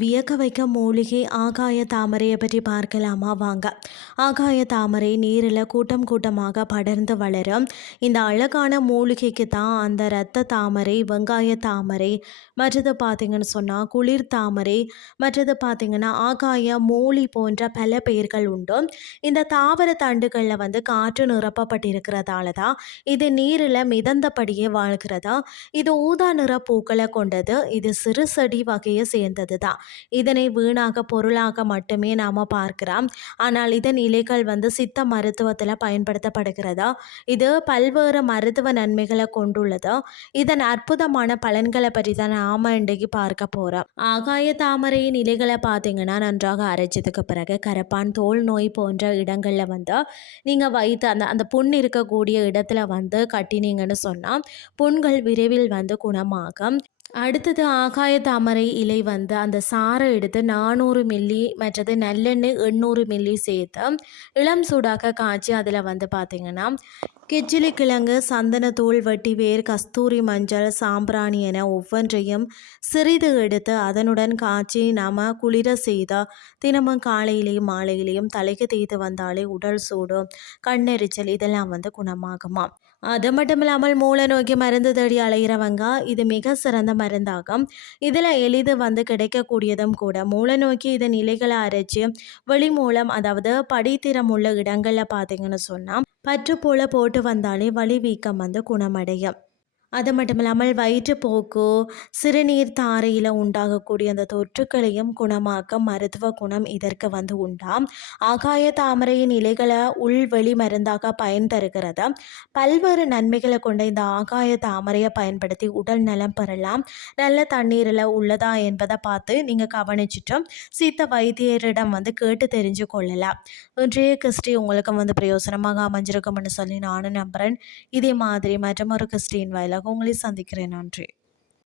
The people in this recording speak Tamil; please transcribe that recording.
வியக்க வைக்க மூலிகை ஆகாய தாமரையை பற்றி பார்க்கலாமா வாங்க. ஆகாய தாமரை நீரில் கூட்டம் கூட்டமாக படர்ந்து வளரும் இந்த அழகான மூலிகைக்கு தான் அந்த இரத்த தாமரை, வெங்காய தாமரை, மற்றது பார்த்திங்கன்னு சொன்னால் குளிர் தாமரை, மற்றது பார்த்திங்கன்னா ஆகாய மூலி போன்ற பல பெயர்கள் உண்டு. இந்த தாவர தண்டுகளில் காற்று நிரப்பப்பட்டிருக்கிறதால தான் இது நீரில் மிதந்தபடியே வாழ்கிறதா. இது ஊதா நிற பூக்களை கொண்டது. இது சிறு செடி வகையை சேர்ந்தது தான். இதனை வீணாக பொருளாக மட்டுமே நாம் பார்க்கிறோம். ஆனால் இதன் இலைகள் சித்த மருத்துவத்தில் பயன்படுத்தப்படுகிறதா. இது பல்வேறு மருத்துவ நன்மைகளை கொண்டுள்ளது. இதன் அற்புதமான பலன்களை பற்றி தான் நாம் இன்றைக்கு பார்க்க போகிறோம். ஆகாய தாமரையின் இலைகளை பார்த்தீங்கன்னா நன்றாக அரைச்சதுக்கு பிறகு கரப்பான், தோல் நோய் போன்ற இடங்களில் நீங்கள் வைத்து அந்த அந்த புண் இருக்கக்கூடிய இடத்துல கட்டினீங்கன்னு சொன்னால் புண்கள் விரைவில் குணமாகும். அடுத்தது ஆகாய தாமரை இலை அந்த சாறை எடுத்து 400 மில்லி, மற்றது நல்லெண்ணெய் 800 மில்லி சேர்த்து இளம் சூடாக காய்ச்சி அதில் பார்த்திங்கன்னா கிச்சிலி கிழங்கு, சந்தனத்தூள், வெட்டிவேர், கஸ்தூரி மஞ்சள், சாம்பிராணி என ஒவ்வொன்றையும் சிறிது எடுத்து அதனுடன் காய்ச்சி நாம் குளிர செய்த தினமும் காலையிலையும் மாலையிலையும் தலைக்கு தேய்த்து வந்தாலே உடல் சூடு, கண்ணெரிச்சல் இதெல்லாம் குணமாகுமா. அது மட்டும் இல்லாமல் மூல நோக்கி மருந்து தேடி அலைகிறவங்க இது மிக சிறந்த மருந்தாகும். இதில் எளிது கிடைக்கக்கூடியதும் கூட. மூல நோக்கி இதன் இலைகளை அரைச்சி வெளி மூலம், அதாவது படித்திரம் உள்ள இடங்களில் பார்த்தீங்கன்னு சொன்னால் பற்று போல போட்டு வந்தாலே வலி வீக்கம் குணமடையும். அது மட்டும் இல்லாமல் வயிற்றுப்போக்கு, சிறுநீர் தாரையில் உண்டாகக்கூடிய அந்த தொற்றுக்களையும் குணமாக்க மருத்துவ குணம் இதற்கு உண்டாம். ஆகாய தாமரையின் இலைகளை உள்வெளி மருந்தாக பயன் தருகிறது. பல்வேறு நன்மைகளை கொண்ட இந்த ஆகாய தாமரையை பயன்படுத்தி உடல் நலம் பெறலாம். நல்ல தண்ணீரில் உள்ளதா என்பதை பார்த்து நீங்கள் கவனிச்சுட்டு சித்த வைத்தியரிடம் கேட்டு தெரிஞ்சு கொள்ளலாம். இன்றைய கிறிஸ்டி உங்களுக்கு பிரயோசனமாக அமைஞ்சிருக்கும்னு சொல்லி நானும் நம்புகிறேன். இதே மாதிரி மற்றொரு கிறிஸ்டின் வாயிலாக உங்களை சந்திக்கிறேன். நன்றி.